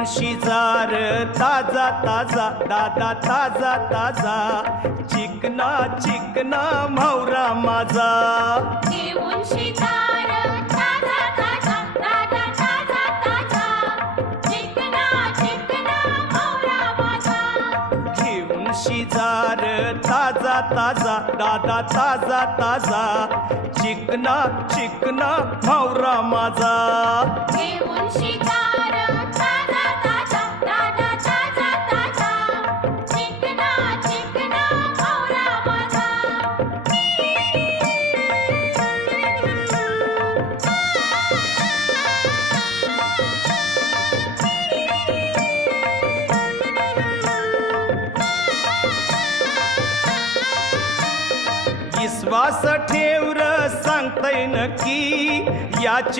घेऊन शिजार ताजा ताजा दादा ताजा ताजा चिकना चिकना म्हावरा माझा घेऊन शिजार ताजा ताजा दादा ताजा ताजा चिकना चिकना म्हावरा माझा घेऊन शिजार ताजा ताजा दादा ताजा ताजा चिकना चिकना म्हावरा माझा घेऊन शिकार ताजा ताजा दादा ताजा ताजा चिकना चिकना म्हावरा माझा विश्वास ठेवर सांगतय नक्की याची